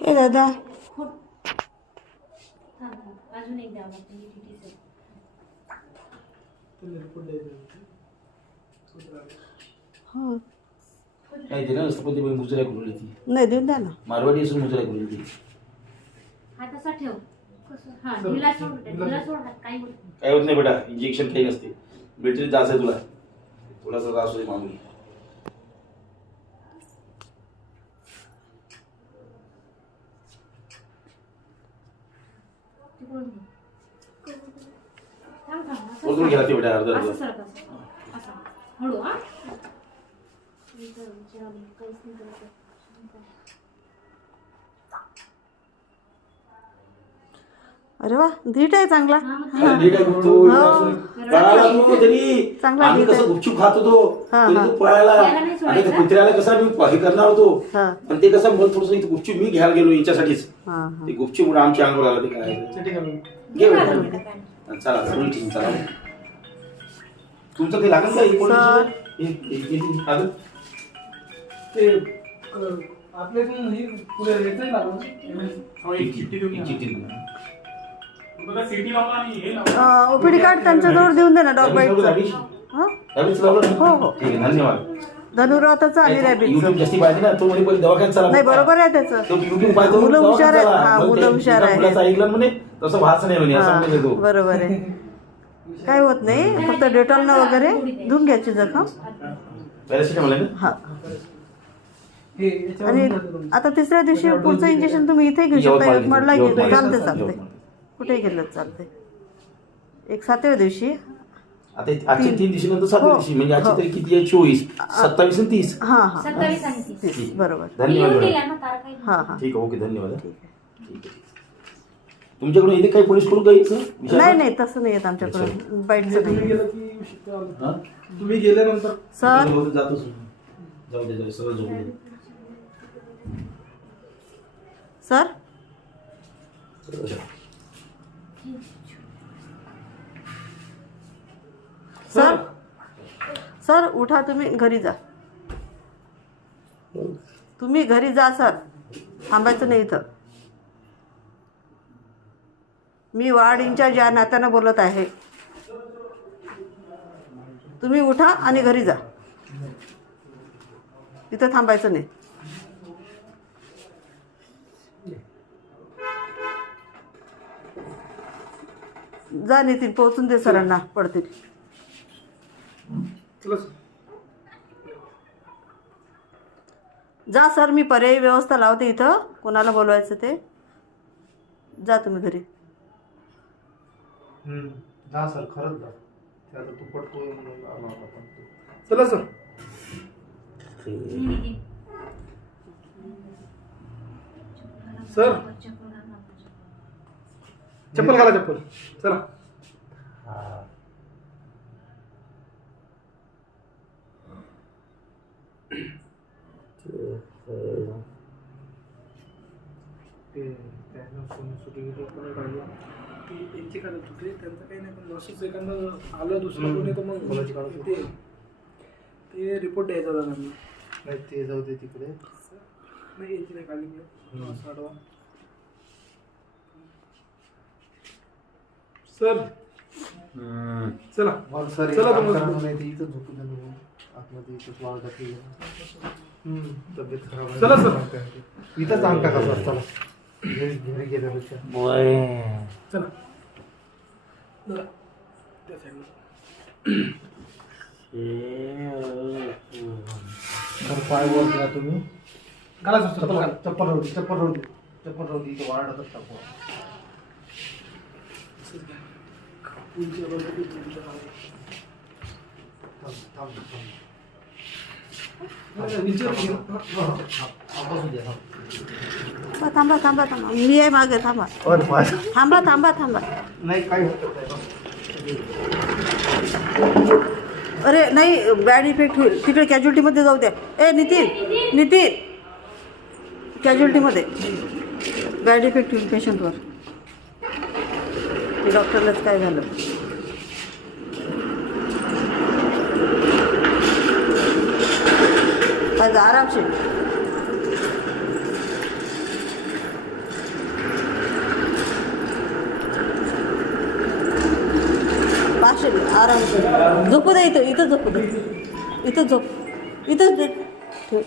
ए दादा. अजून एक हो. दिलं नसतं पण ती करून ती नाही देऊन द्या ना. मारवाडी असून मुजऱ्या करून ती हा तसा ठेव. हा ढिला सोड ढिला सोड हात काही होत नाही. काय होत नाही बेटा इंजेक्शन काही नसते. बॅटरी त्रास आहे तुला. थोडासा त्रास होईल मामूली तिकडून घे. थांब, थांब, असं वरतून घ्या ते बेटा अर्धा असं अर्धा सरक असं. असं. हळू हा इथं विचारावं, काहीच नाही करायचं. अरे वा धीट आहे चांगला. हा, नीट तो तरी चांगला आम्ही. कसं गुपचूप खात होतो हा, तरी हा. तो पळायला त्याला नाही आणि सोडायचं? कुत्र्याला कसं मी हे करणार होतो. हा. पण ते कसं मला थोडस इथे गुपचूप मी घ्यायला गेलो याच्यासाठीच हा हा. ते गुपचूप म्हणून आमच्या अंगावर आलं ते करायचं. घे चला ठीक चला. तुमचं काही लागेल का एक सर. एक- एक- एक- लागेल ते अ, आपल्या इथून हे पुढे येतंय ना आपण? हो, एक चिठ्ठी देऊन. ओपीडी कार्ड त्यांच्याजवळ देऊन दे ना डॉग बाईटचं? हा? हो, हो. ठीक आहे धन्यवाद. धनुरावताचं आणि युट्यूब रॅबिटचं. नाही बरोबर आहे त्याचं. मुलं हुशार आहेत. हा, मुलं हुशार हा, तो. बरोबर आहे. काय होत नाही फक्त डेटॉलनं वगैरे धुवून घ्यायची जखम. आहे हा. आणि. आता तिसऱ्या दिवशी पुढचं इंजेक्शन तुम्ही इथे घेऊ शकता यवतमाळ यवतमाळला. घेऊ चालते. चालते कुठेही गेलं तर चालते एक सातव्या दिवशी आता आजच्या तीन दिवशी नंतर सातव्या हो. दिवशी म्हणजे आजची हो. तारीख किती आहे चोवीस सत्तावीस आणि तीस हा हा सत्तावीस आणि तीस तीस, बरोबर धन्यवाद मॅडम. ना. हा हा ठीक आहे ओके धन्यवाद हा. ठीक आहे ठीक आहे तुमच्याकडून इथे काही पोलीस करून काही? विचारलं? नाही नाही तसं नाही येत आमच्याकडून बाईटचं तुम्ही नाही गेलं की आलं. हा? तुम्ही गेल्यानंतर सर जातो जातोच. जाऊ दे जाऊ दे, सगळं झोपू दे. सर सर सर उठा तुम्ही घरी जा. तुम्ही घरी जा सर. थांबायचं नाही इथं. मी वार्ड इंचार्ज या नात्यानं बोलत आहे तुम्ही उठा आणि घरी जा. इथं थांबायचं नाही. जा नितीन पोहोचून दे सरांना पडतील चला सर. जा सर मी पर्यायी व्यवस्था लावते इथं कोणाला बोलवायचं ते जा तुम्ही घरी हम्म. जा सर खरंच जा ते आता तू पटको म्हणून आला होता पण तू. चला सर. सर चप्पल घाल. चप्पल चला ते त्यानं कोणी सुटी गिटी कोणी काढली ती त्यांची काढत होते त्यांचं काही नाही पण असंच एखादं आलं दुसरं कोणी तर मग कोणाची काढत होती? ते ते रिपोर्ट द्यायचा होता त्यांना नाही ते जाऊ दे तिकडे नाही याची नाही काढली मी हम्म. साडवा सर. चला. सर चला तुम्हाला-. चला, सर. इथंच टाका सर चला. घरी गेल्यापेक्षा. चला. जरा त्या साईडला सर पाय वर घ्या तुम्ही. घाला सर. चप्पल चप्पल राहू दे चप्पल राहू दे. चप्पल राहू दे इथं वाढतच टाकू पुढच्या बाजूला पुढच्या बाजूला. थांब थांब थांब नाही, नाही, विचार घे. हा, हा. हा, बसू द्या थांब. बा, थांबा थांबा थांबा मी आहे मागे थांबा. थांबा थांबा थांबा. नाही काय अरे नाही बॅड इफेक्ट होईल. तिकडे कॅज्युअल्टीमध्ये जाऊ द्या. ए नितीन नितीन. कॅज्युअल्टीमध्ये बॅड इफेक्ट होईल पेशंटवर डॉक्टरलाच काय झालं? आज आरामशीर पाचशे आरामशीर झोपू दे इथं इथं झोपू दे. इथं झोप. इथं दे. ठेव.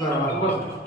आता